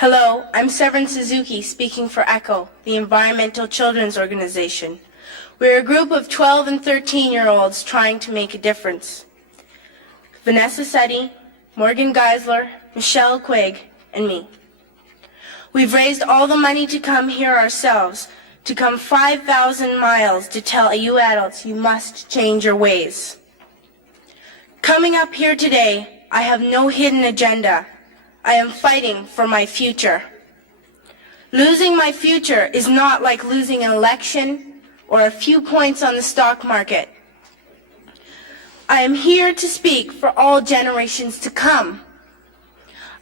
Hello, I'm Severin Suzuki speaking for ECHO, the Environmental Children's Organization. We're a group of 12 and 13-year-olds trying to make a difference. Vanessa Seti, Morgan Geisler, Michelle Quigg, and me. We've raised all the money to come here ourselves, to come 5,000 miles to tell you adults you must change your ways. Coming up here today, I have no hidden agenda. I am fighting for my future. Losing my future is not like losing an election or a few points on the stock market. I am here to speak for all generations to come.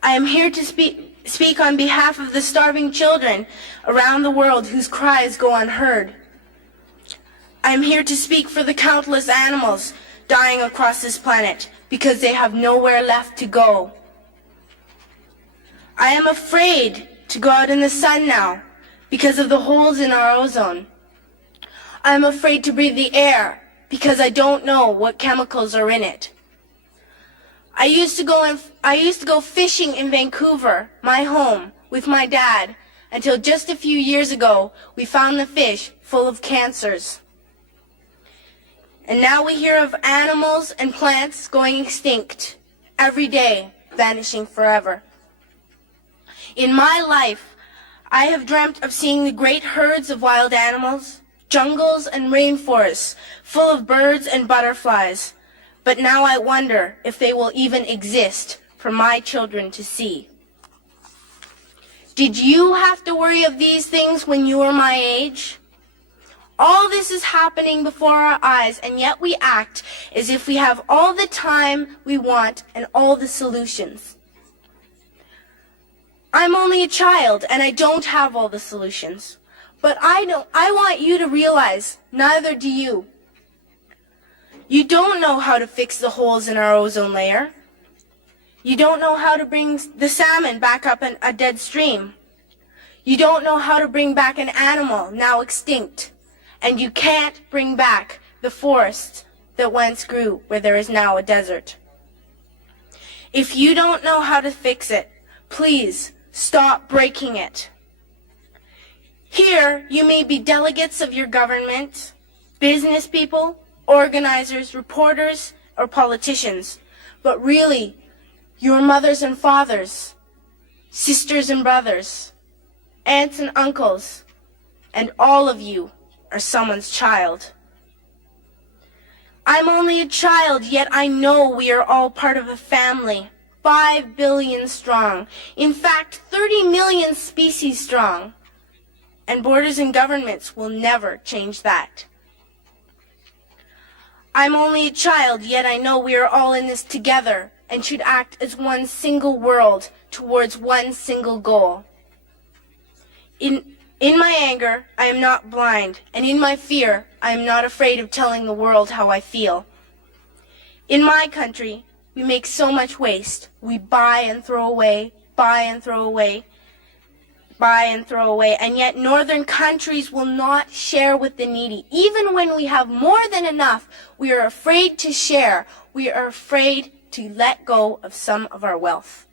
I am here to speak on behalf of the starving children around the world whose cries go unheard. I am here to speak for the countless animals dying across this planet because they have nowhere left to go. I am afraid to go out in the sun now because of the holes in our ozone. I am afraid to breathe the air because I don't know what chemicals are in it. I used to go fishing in Vancouver, my home, with my dad until just a few years ago we found the fish full of cancers. And now we hear of animals and plants going extinct every day, vanishing forever. In my life, I have dreamt of seeing the great herds of wild animals, jungles and rainforests full of birds and butterflies, but now I wonder if they will even exist for my children to see. Did you have to worry of these things when you were my age? All this is happening before our eyes, and yet we act as if we have all the time we want and all the solutions. I'm only a child, and I don't have all the solutions. But I want you to realize, neither do you. You don't know how to fix the holes in our ozone layer. You don't know how to bring the salmon back up in a dead stream. You don't know how to bring back an animal now extinct. And you can't bring back the forest that once grew where there is now a desert. If you don't know how to fix it, please stop breaking it. Here, you may be delegates of your government, business people, organizers, reporters, or politicians, but really, your mothers and fathers, sisters and brothers, aunts and uncles, and all of you are someone's child. I'm only a child, yet I know we are all part of a family. 5 billion strong. In fact, 30 million species strong. And borders and governments will never change that. I'm only a child, yet I know we are all in this together and should act as one single world towards one single goal. In my anger, I am not blind, and in my fear, I am not afraid of telling the world how I feel. In my country, we make so much waste. We buy and throw away, buy and throw away, buy and throw away. And yet northern countries will not share with the needy. Even when we have more than enough, we are afraid to share. We are afraid to let go of some of our wealth.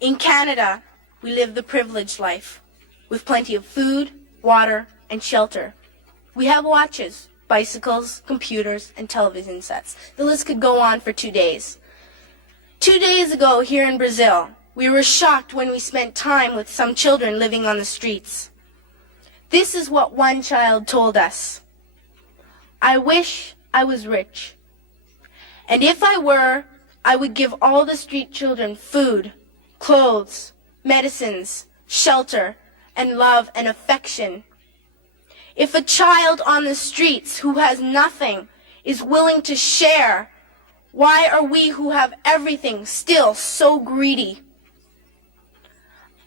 In Canada, we live the privileged life with plenty of food, water, and shelter. We have watches, bicycles, computers, and television sets. The list could go on for 2 days. 2 days ago here in Brazil, we were shocked when we spent time with some children living on the streets. This is what one child told us. I wish I was rich. And if I were, I would give all the street children food, clothes, medicines, shelter, and love and affection. If a child on the streets who has nothing is willing to share, why are we who have everything still so greedy?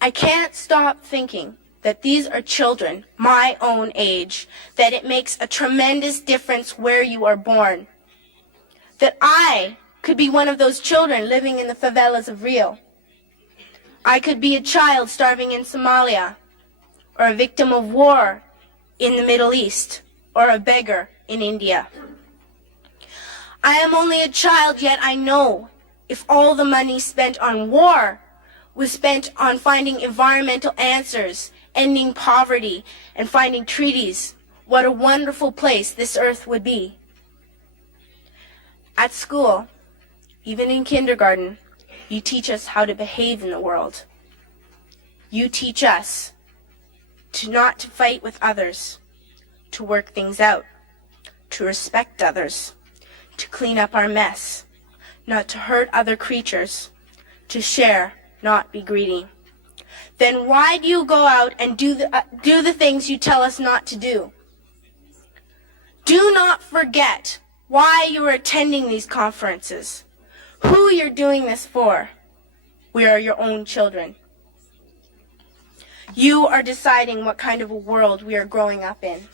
I can't stop thinking that these are children my own age, that it makes a tremendous difference where you are born. That I could be one of those children living in the favelas of Rio. I could be a child starving in Somalia, or a victim of war in the Middle East, or a beggar in India. I am only a child, yet I know if all the money spent on war was spent on finding environmental answers, ending poverty, and finding treaties, what a wonderful place this earth would be. At school, even in kindergarten, you teach us how to behave in the world. You teach us not to fight with others, to work things out, to respect others, to clean up our mess, not to hurt other creatures, to share, not be greedy. Then why do you go out and do the things you tell us not to do? Do not forget why you are attending these conferences, who you're doing this for. We are your own children. You are deciding what kind of a world we are growing up in.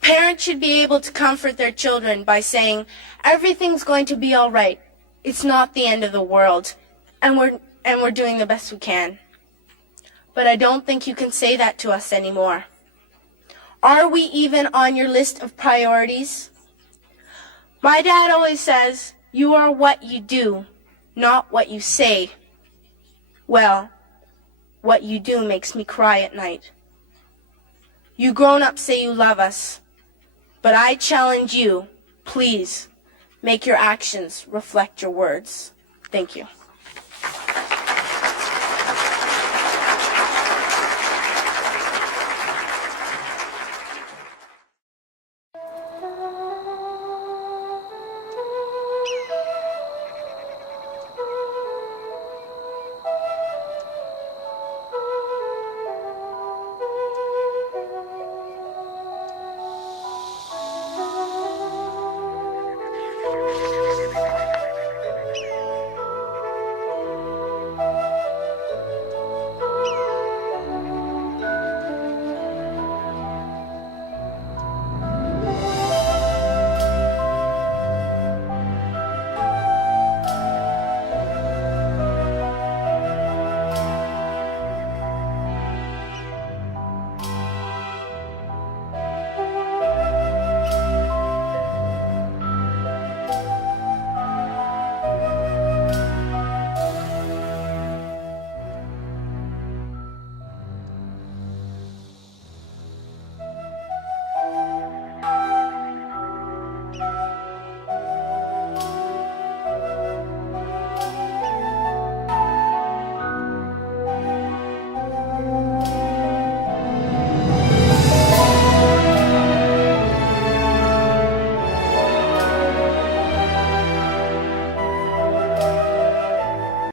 Parents should be able to comfort their children by saying, everything's going to be all right. It's not the end of the world, and we're doing the best we can. But I don't think you can say that to us anymore. Are we even on your list of priorities? My dad always says, you are what you do, not what you say. Well, what you do makes me cry at night. You grown-ups say you love us, but I challenge you, please, make your actions reflect your words. Thank you.